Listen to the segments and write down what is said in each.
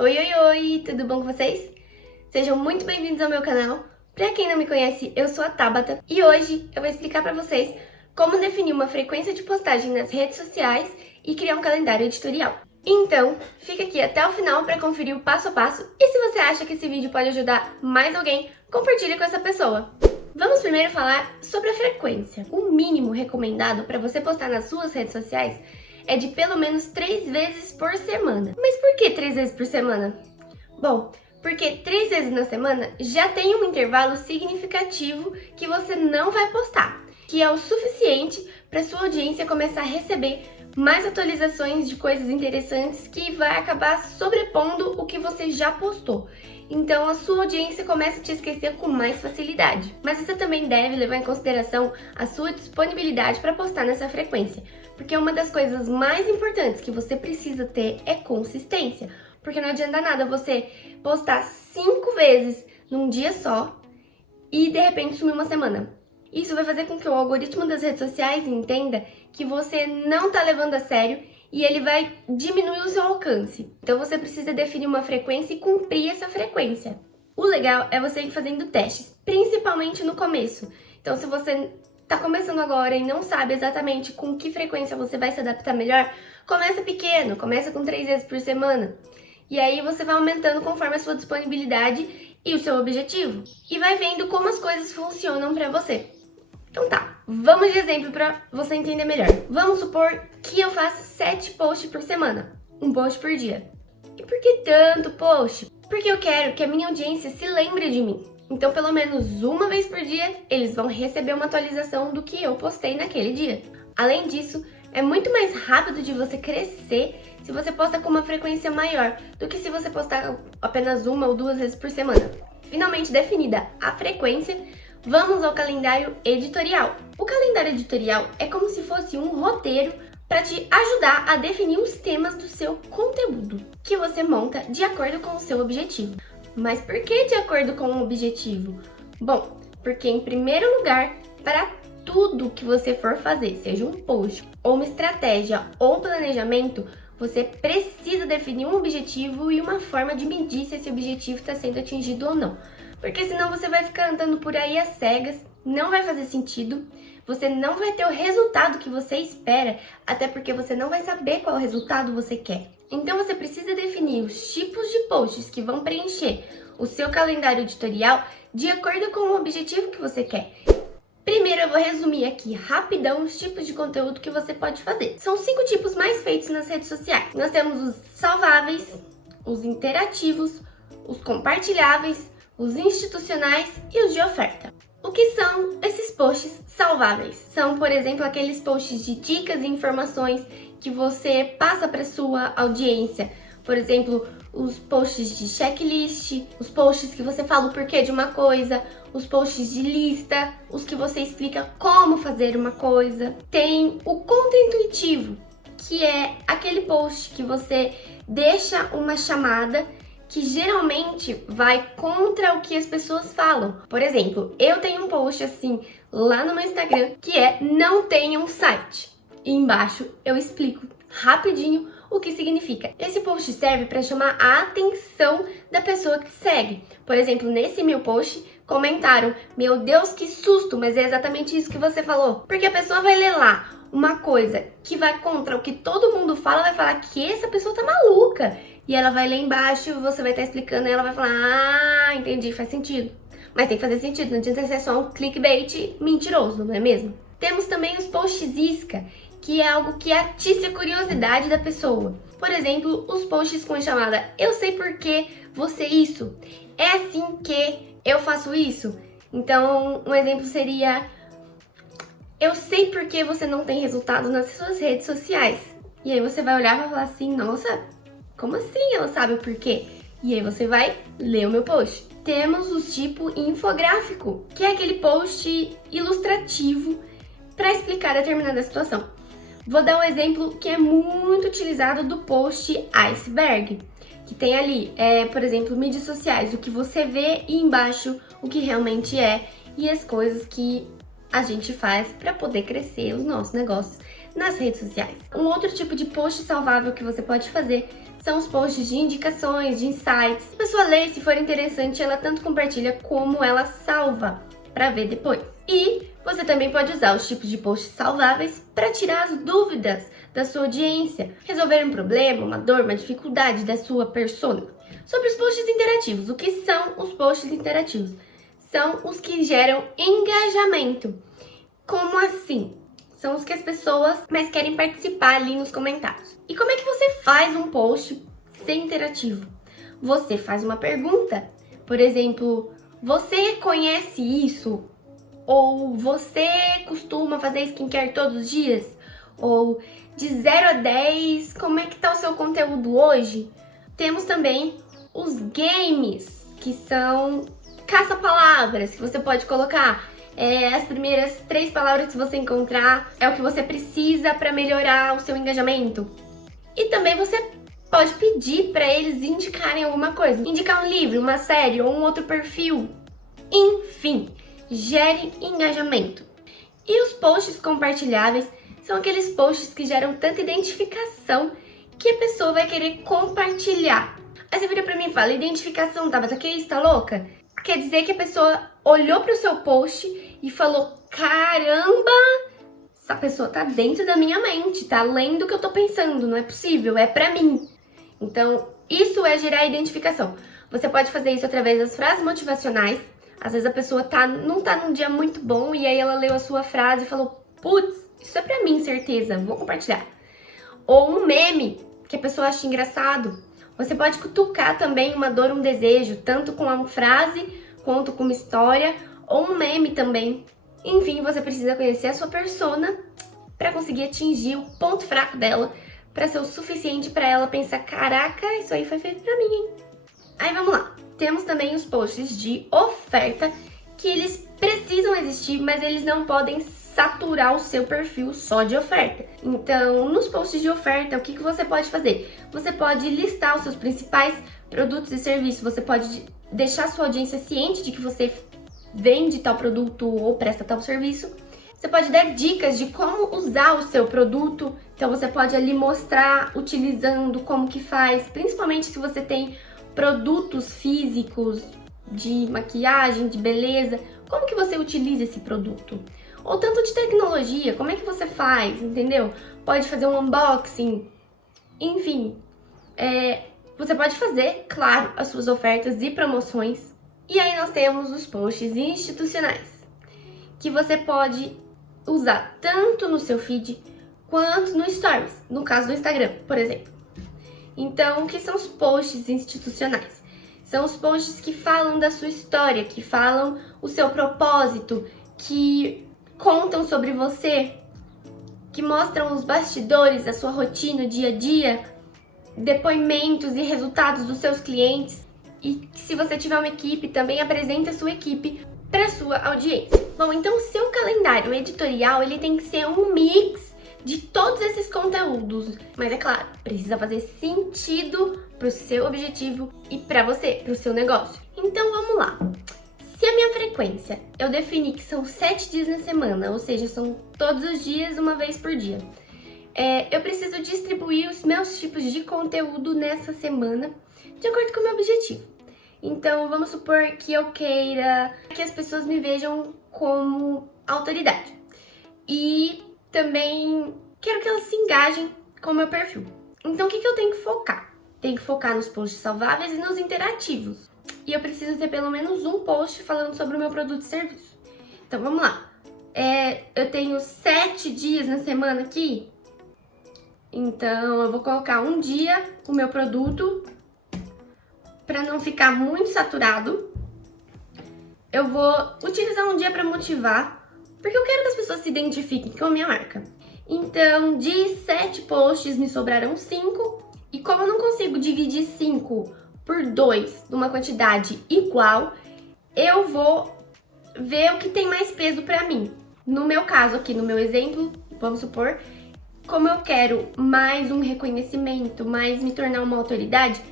Oi, oi, oi! Tudo bom com vocês? Sejam muito bem-vindos ao meu canal. Pra quem não me conhece, eu sou a Tabata e hoje eu vou explicar pra vocês como definir uma frequência de postagem nas redes sociais e criar um calendário editorial. Então, fica aqui até o final para conferir o passo a passo e se você acha que esse vídeo pode ajudar mais alguém, compartilhe com essa pessoa. Vamos primeiro falar sobre a frequência. O mínimo recomendado para você postar nas suas redes sociais é de pelo menos 3 vezes por semana. Mas por que 3 vezes por semana? Bom, porque 3 vezes na semana já tem um intervalo significativo que você não vai postar, que é o suficiente para sua audiência começar a receber mais atualizações de coisas interessantes que vai acabar sobrepondo o que você já postou. Então a sua audiência começa a te esquecer com mais facilidade. Mas você também deve levar em consideração a sua disponibilidade para postar nessa frequência, porque uma das coisas mais importantes que você precisa ter é consistência. Porque não adianta nada você postar 5 vezes num dia só e de repente sumir uma semana. Isso vai fazer com que o algoritmo das redes sociais entenda que você não tá levando a sério e ele vai diminuir o seu alcance. Então você precisa definir uma frequência e cumprir essa frequência. O legal é você ir fazendo testes, principalmente no começo. Então se você tá começando agora e não sabe exatamente com que frequência você vai se adaptar melhor, começa pequeno, começa com 3 vezes por semana. E aí você vai aumentando conforme a sua disponibilidade e o seu objetivo. E vai vendo como as coisas funcionam pra você. Então tá, vamos de exemplo pra você entender melhor. Vamos supor que eu faço 7 posts por semana, um post por dia. E por que tanto post? Porque eu quero que a minha audiência se lembre de mim. Então pelo menos uma vez por dia eles vão receber uma atualização do que eu postei naquele dia. Além disso, é muito mais rápido de você crescer se você posta com uma frequência maior do que se você postar apenas 1 ou 2 vezes por semana. Finalmente definida a frequência, vamos ao calendário editorial. O calendário editorial é como se fosse um roteiro para te ajudar a definir os temas do seu conteúdo, que você monta de acordo com o seu objetivo. Mas por que de acordo com o objetivo? Bom, porque em primeiro lugar, para tudo que você for fazer, seja um post, ou uma estratégia, ou um planejamento, você precisa definir um objetivo e uma forma de medir se esse objetivo está sendo atingido ou não. Porque senão você vai ficar andando por aí às cegas, não vai fazer sentido, você não vai ter o resultado que você espera, até porque você não vai saber qual resultado você quer. Então você precisa definir os tipos de posts que vão preencher o seu calendário editorial de acordo com o objetivo que você quer. Primeiro eu vou resumir aqui rapidão os tipos de conteúdo que você pode fazer. São 5 tipos mais feitos nas redes sociais. Nós temos os salváveis, os interativos, os compartilháveis, os institucionais e os de oferta. O que são esses posts salváveis? São, por exemplo, aqueles posts de dicas e informações que você passa para sua audiência. Por exemplo, os posts de checklist, os posts que você fala o porquê de uma coisa, os posts de lista, os que você explica como fazer uma coisa. Tem o contra-intuitivo, que é aquele post que você deixa uma chamada que geralmente vai contra o que as pessoas falam. Por exemplo, eu tenho um post assim lá no meu Instagram que é não tenha um site. E embaixo eu explico rapidinho o que significa. Esse post serve para chamar a atenção da pessoa que segue. Por exemplo, nesse meu post comentaram: meu Deus, que susto, mas é exatamente isso que você falou. Porque a pessoa vai ler lá uma coisa que vai contra o que todo mundo fala, vai falar que essa pessoa tá maluca. E ela vai ler embaixo, você vai estar explicando e ela vai falar: ah, entendi, faz sentido. Mas tem que fazer sentido, não adianta ser só um clickbait mentiroso, não é mesmo? Temos também os posts isca, que é algo que atiça a curiosidade da pessoa. Por exemplo, os posts com a chamada eu sei por que você isso, é assim que eu faço isso. Então, um exemplo seria: eu sei por que você não tem resultado nas suas redes sociais. E aí você vai olhar e vai falar assim: nossa, como assim ela sabe o porquê? E aí você vai ler o meu post. Temos o tipo infográfico, que é aquele post ilustrativo para explicar determinada situação. Vou dar um exemplo que é muito utilizado do post iceberg, que tem ali, por exemplo, mídias sociais, o que você vê e embaixo o que realmente é e as coisas que a gente faz para poder crescer os nossos negócios nas redes sociais. Um outro tipo de post salvável que você pode fazer são os posts de indicações, de insights. Se a pessoa lê, se for interessante, ela tanto compartilha como ela salva para ver depois. E você também pode usar os tipos de posts salváveis para tirar as dúvidas da sua audiência, resolver um problema, uma dor, uma dificuldade da sua persona. Sobre os posts interativos, o que são os posts interativos? São os que geram engajamento. Como assim? São os que as pessoas mais querem participar ali nos comentários. E como é que você faz um post ser interativo? Você faz uma pergunta, por exemplo, você conhece isso? Ou você costuma fazer skincare todos os dias? Ou de 0 a 10, como é que tá o seu conteúdo hoje? Temos também os games, que são caça-palavras, que você pode colocar. As primeiras 3 palavras que você encontrar é o que você precisa para melhorar o seu engajamento. E também você pode pedir para eles indicarem alguma coisa. Indicar um livro, uma série ou um outro perfil. Enfim, gere engajamento. E os posts compartilháveis são aqueles posts que geram tanta identificação que a pessoa vai querer compartilhar. Aí você vira pra mim e fala, identificação, Tabata, que isso, tá louca? Quer dizer que a pessoa olhou pro seu post e falou, caramba, essa pessoa tá dentro da minha mente, tá além do que eu tô pensando, não é possível, é pra mim. Então, isso é gerar identificação. Você pode fazer isso através das frases motivacionais. Às vezes a pessoa não tá num dia muito bom e aí ela leu a sua frase e falou, putz, isso é pra mim, certeza, vou compartilhar. Ou um meme que a pessoa acha engraçado. Você pode cutucar também uma dor, um desejo, tanto com uma frase quanto com uma história, ou um meme também. Enfim, você precisa conhecer a sua persona para conseguir atingir o ponto fraco dela, para ser o suficiente para ela pensar, caraca, isso aí foi feito pra mim, hein? Aí vamos lá. Temos também os posts de oferta, que eles precisam existir, mas eles não podem saturar o seu perfil só de oferta. Então, nos posts de oferta, o que você pode fazer? Você pode listar os seus principais produtos e serviços, você pode deixar sua audiência ciente de que você vende tal produto ou presta tal serviço. Você pode dar dicas de como usar o seu produto, então você pode ali mostrar utilizando como que faz, principalmente se você tem produtos físicos de maquiagem, de beleza, como que você utiliza esse produto? Ou tanto de tecnologia, como é que você faz, entendeu? Pode fazer um unboxing, enfim. Você pode fazer, claro, as suas ofertas e promoções. E aí nós temos os posts institucionais, que você pode usar tanto no seu feed quanto no Stories, no caso do Instagram, por exemplo. Então, o que são os posts institucionais? São os posts que falam da sua história, que falam o seu propósito, que contam sobre você, que mostram os bastidores, a sua rotina, o dia a dia, depoimentos e resultados dos seus clientes. E se você tiver uma equipe, também apresenta a sua equipe para sua audiência. Bom, então o seu calendário editorial ele tem que ser um mix de todos esses conteúdos, mas é claro, precisa fazer sentido para o seu objetivo e para você, para o seu negócio. Então vamos lá. Se a minha frequência eu defini que são 7 dias na semana, ou seja, são todos os dias, uma vez por dia, eu preciso distribuir os meus tipos de conteúdo nessa semana de acordo com o meu objetivo. Então, vamos supor que eu queira que as pessoas me vejam como autoridade. E também quero que elas se engajem com o meu perfil. Então, o que eu tenho que focar? Tenho que focar nos posts salváveis e nos interativos. E eu preciso ter pelo menos um post falando sobre o meu produto e serviço. Então, vamos lá. Eu tenho 7 dias na semana aqui. Então, eu vou colocar um dia o meu produto para não ficar muito saturado. Eu vou utilizar um dia para motivar, porque eu quero que as pessoas se identifiquem com a minha marca. Então, de 7 posts me sobraram 5, e como eu não consigo dividir 5 por 2 numa quantidade igual, eu vou ver o que tem mais peso para mim. No meu caso aqui, no meu exemplo, vamos supor, como eu quero mais um reconhecimento, mais me tornar uma autoridade,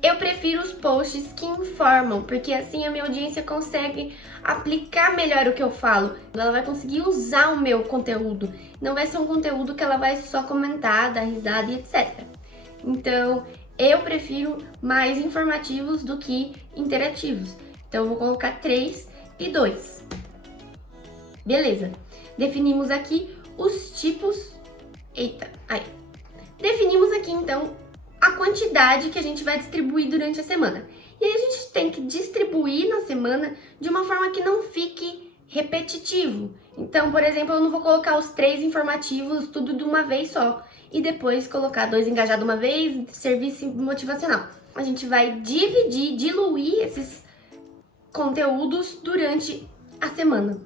eu prefiro os posts que informam, porque assim a minha audiência consegue aplicar melhor o que eu falo. Ela vai conseguir usar o meu conteúdo. Não vai ser um conteúdo que ela vai só comentar, dar risada e etc. Então, eu prefiro mais informativos do que interativos. Então, eu vou colocar 3 e 2. Beleza. Definimos aqui os tipos... Eita, aí. Definimos aqui, então, a quantidade que a gente vai distribuir durante a semana. E aí a gente tem que distribuir na semana de uma forma que não fique repetitivo. Então, por exemplo, eu não vou colocar os 3 informativos tudo de uma vez só e depois colocar 2 engajados uma vez, serviço motivacional. A gente vai dividir, diluir esses conteúdos durante a semana.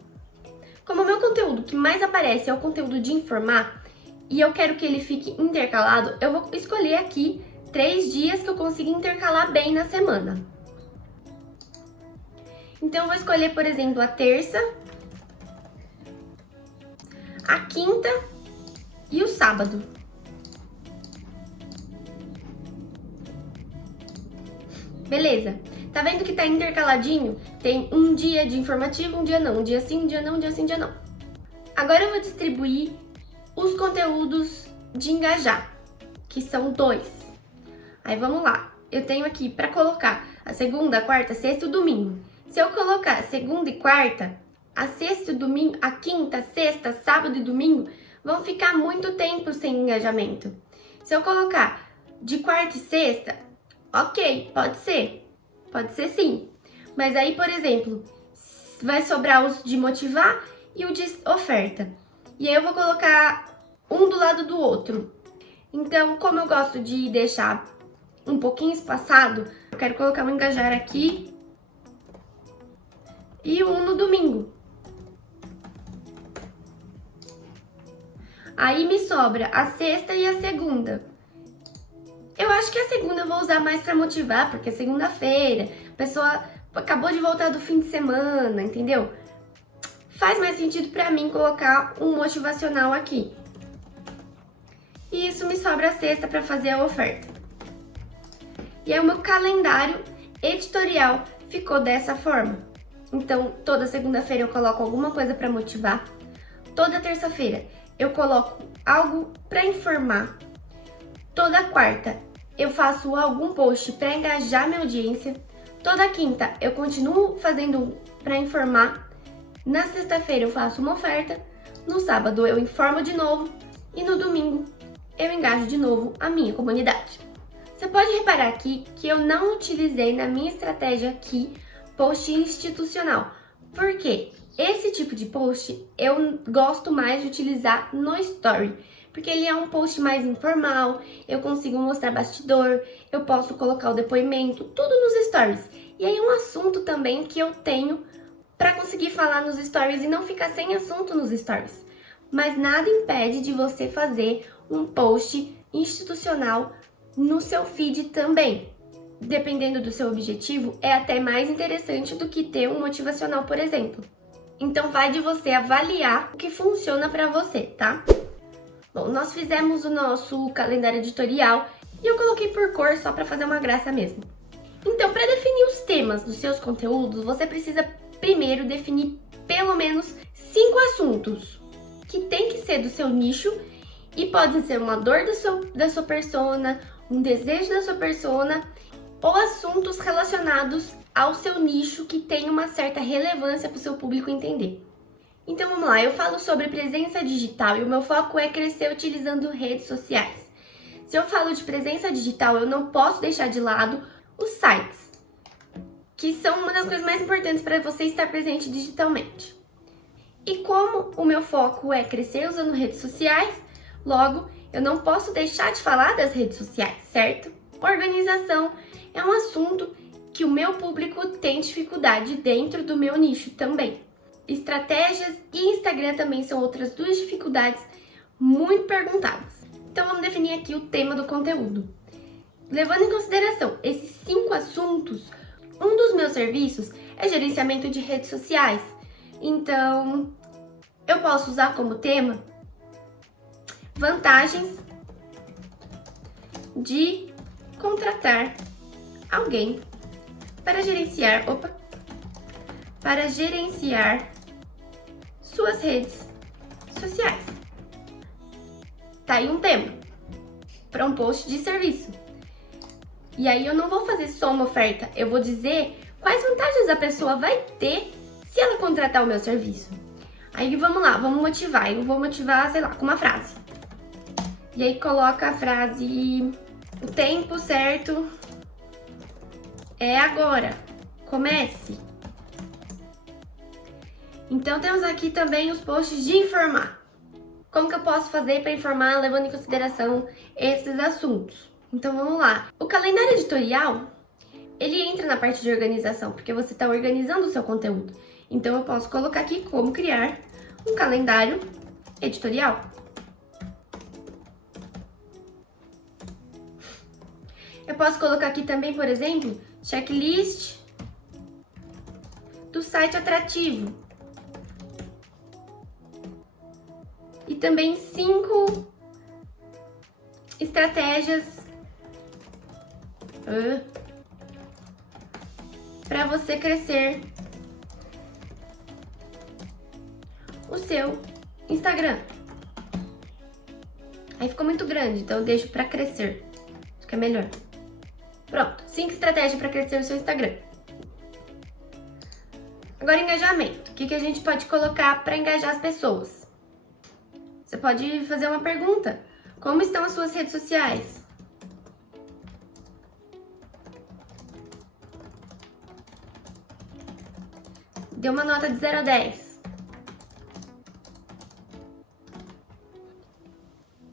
Como o meu conteúdo que mais aparece é o conteúdo de informar e eu quero que ele fique intercalado, eu vou escolher aqui 3 dias que eu consiga intercalar bem na semana. Então, eu vou escolher, por exemplo, a terça, a quinta e o sábado. Beleza? Tá vendo que tá intercaladinho? Tem um dia de informativo, um dia não, um dia sim, um dia não, um dia sim, um dia não. Agora eu vou distribuir os conteúdos de engajar, que são 2. Aí vamos lá, eu tenho aqui para colocar a segunda, a quarta, a sexta e o domingo. Se eu colocar segunda e quarta, a sexta e domingo, a quinta, sexta, sábado e domingo, vão ficar muito tempo sem engajamento. Se eu colocar de quarta e sexta, ok, pode ser sim. Mas aí, por exemplo, vai sobrar os de motivar e o de oferta. E aí eu vou colocar um do lado do outro. Então, como eu gosto de deixar um pouquinho espaçado, eu quero colocar um engajar aqui e um no domingo. Aí me sobra a sexta e a segunda. Eu acho que a segunda eu vou usar mais pra motivar, porque é segunda-feira, a pessoa acabou de voltar do fim de semana, entendeu? Faz mais sentido pra mim colocar um motivacional aqui. E isso me sobra a sexta pra fazer a oferta. E aí o meu calendário editorial ficou dessa forma. Então, toda segunda-feira eu coloco alguma coisa para motivar. Toda terça-feira eu coloco algo para informar. Toda quarta eu faço algum post para engajar minha audiência. Toda quinta eu continuo fazendo para informar. Na sexta-feira eu faço uma oferta. No sábado eu informo de novo. E no domingo eu engajo de novo a minha comunidade. Você pode reparar aqui que eu não utilizei na minha estratégia aqui post institucional. Por quê? Esse tipo de post eu gosto mais de utilizar no Story, porque ele é um post mais informal, eu consigo mostrar bastidor, eu posso colocar o depoimento, tudo nos Stories. E aí um assunto também que eu tenho para conseguir falar nos Stories e não ficar sem assunto nos Stories. Mas nada impede de você fazer um post institucional no seu feed também. Dependendo do seu objetivo, é até mais interessante do que ter um motivacional, por exemplo. Então vai de você avaliar o que funciona para você, tá? Bom, nós fizemos o nosso calendário editorial e eu coloquei por cor só para fazer uma graça mesmo. Então, para definir os temas dos seus conteúdos, você precisa primeiro definir pelo menos 5 assuntos que tem que ser do seu nicho e podem ser uma dor da sua persona, um desejo da sua persona ou assuntos relacionados ao seu nicho que tem uma certa relevância para o seu público entender. Então vamos lá, eu falo sobre presença digital e o meu foco é crescer utilizando redes sociais. Se eu falo de presença digital, eu não posso deixar de lado os sites, que são uma das coisas mais importantes para você estar presente digitalmente. E como o meu foco é crescer usando redes sociais, logo, eu não posso deixar de falar das redes sociais, certo? Organização é um assunto que o meu público tem dificuldade dentro do meu nicho também. Estratégias e Instagram também são outras 2 dificuldades muito perguntadas. Então vamos definir aqui o tema do conteúdo. Levando em consideração esses 5 assuntos, um dos meus serviços é gerenciamento de redes sociais. Então, eu posso usar como tema vantagens de contratar alguém para gerenciar suas redes sociais. Tá aí um tema. para um post de serviço. E aí eu não vou fazer só uma oferta, eu vou dizer quais vantagens a pessoa vai ter se ela contratar o meu serviço. Aí vamos lá, vamos motivar. Eu vou motivar, sei lá, com uma frase. E aí coloca a frase: o tempo certo é agora. Comece. Então temos aqui também os posts de informar. Como que eu posso fazer para informar levando em consideração esses assuntos? Então vamos lá. O calendário editorial, ele entra na parte de organização, porque você está organizando o seu conteúdo. Então eu posso colocar aqui como criar um calendário editorial. Eu posso colocar aqui também, por exemplo, checklist do site atrativo. E também 5 estratégias para você crescer o seu Instagram. Aí ficou muito grande, então eu deixo para crescer. Acho que é melhor. Pronto, 5 estratégias para crescer o seu Instagram. Agora, engajamento. O que a gente pode colocar para engajar as pessoas? Você pode fazer uma pergunta. Como estão as suas redes sociais? Dê uma nota de 0 a 10.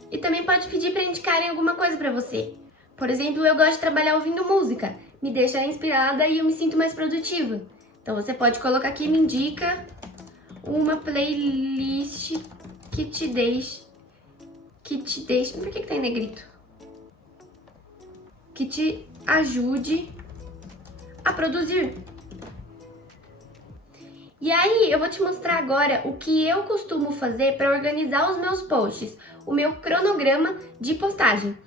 E também pode pedir para indicarem alguma coisa para você. Por exemplo, eu gosto de trabalhar ouvindo música. Me deixa inspirada e eu me sinto mais produtiva. Então você pode colocar aqui, me indica uma playlist que te deixe... Por que tá em negrito? Que te ajude a produzir. E aí, eu vou te mostrar agora o que eu costumo fazer para organizar os meus posts, o meu cronograma de postagem.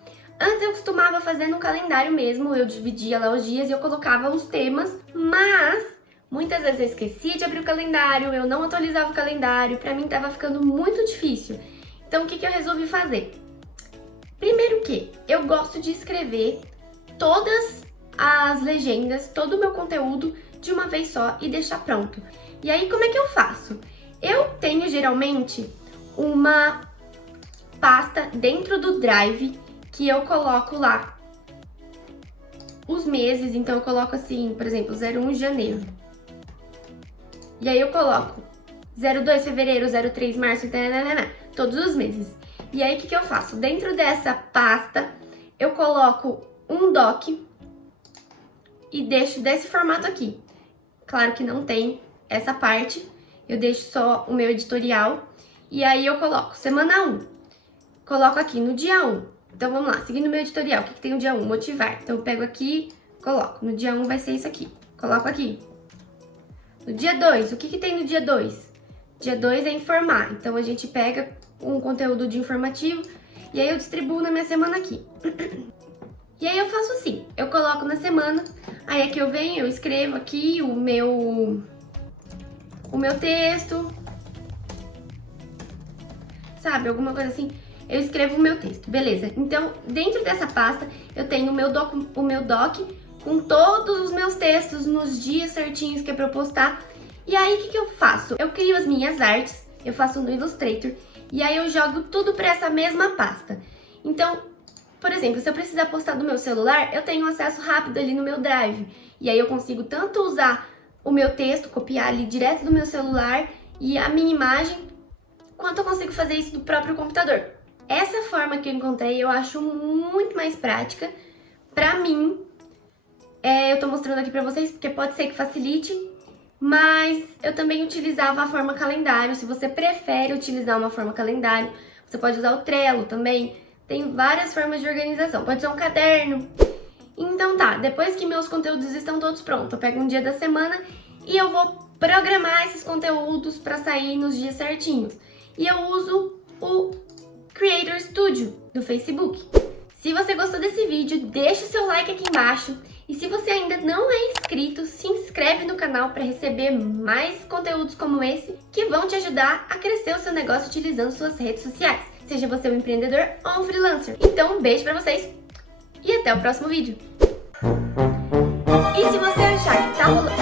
Antes eu costumava fazer no calendário mesmo, eu dividia lá os dias e eu colocava os temas, mas muitas vezes eu esquecia de abrir o calendário, eu não atualizava o calendário, para mim tava ficando muito difícil. Então o que eu resolvi fazer? Primeiro que eu gosto de escrever todas as legendas, todo o meu conteúdo de uma vez só e deixar pronto. E aí como é que eu faço? Eu tenho geralmente uma pasta dentro do Drive que eu coloco lá os meses, então eu coloco assim, por exemplo, 01 de janeiro. E aí eu coloco 02 fevereiro, 03 março, todos os meses. E aí o que eu faço? Dentro dessa pasta eu coloco um doc e deixo desse formato aqui. Claro que não tem essa parte, eu deixo só o meu editorial. E aí eu coloco semana 1, coloco aqui no dia 1. Então vamos lá, seguindo o meu editorial, o que tem no dia 1? Motivar. Então eu pego aqui, coloco. No dia 1 vai ser isso aqui, coloco aqui. No dia 2, o que tem no dia 2? Dia 2 é informar, então a gente pega um conteúdo de informativo e aí eu distribuo na minha semana aqui. E aí eu faço assim, eu coloco na semana, aí aqui eu venho, eu escrevo aqui o meu texto, sabe, alguma coisa assim, eu escrevo o meu texto, beleza. Então, dentro dessa pasta, eu tenho o meu doc com todos os meus textos nos dias certinhos que é pra eu postar. E aí, o que eu faço? Eu crio as minhas artes, eu faço no Illustrator, e aí eu jogo tudo para essa mesma pasta. Então, por exemplo, se eu precisar postar do meu celular, eu tenho acesso rápido ali no meu Drive. E aí eu consigo tanto usar o meu texto, copiar ali direto do meu celular e a minha imagem, quanto eu consigo fazer isso do próprio computador. Essa forma que eu encontrei eu acho muito mais prática. Pra mim, eu tô mostrando aqui pra vocês porque pode ser que facilite, mas eu também utilizava a forma calendário. Se você prefere utilizar uma forma calendário, você pode usar o Trello também. Tem várias formas de organização, pode ser um caderno. Então tá, depois que meus conteúdos estão todos prontos, eu pego um dia da semana e eu vou programar esses conteúdos para sair nos dias certinhos. E eu uso o Creator Studio do Facebook. Se você gostou desse vídeo, deixa o seu like aqui embaixo. E se você ainda não é inscrito, se inscreve no canal para receber mais conteúdos como esse, que vão te ajudar a crescer o seu negócio utilizando suas redes sociais. seja você um empreendedor ou um freelancer. Então, um beijo pra vocês e até o próximo vídeo. E se você achar que tá rolando...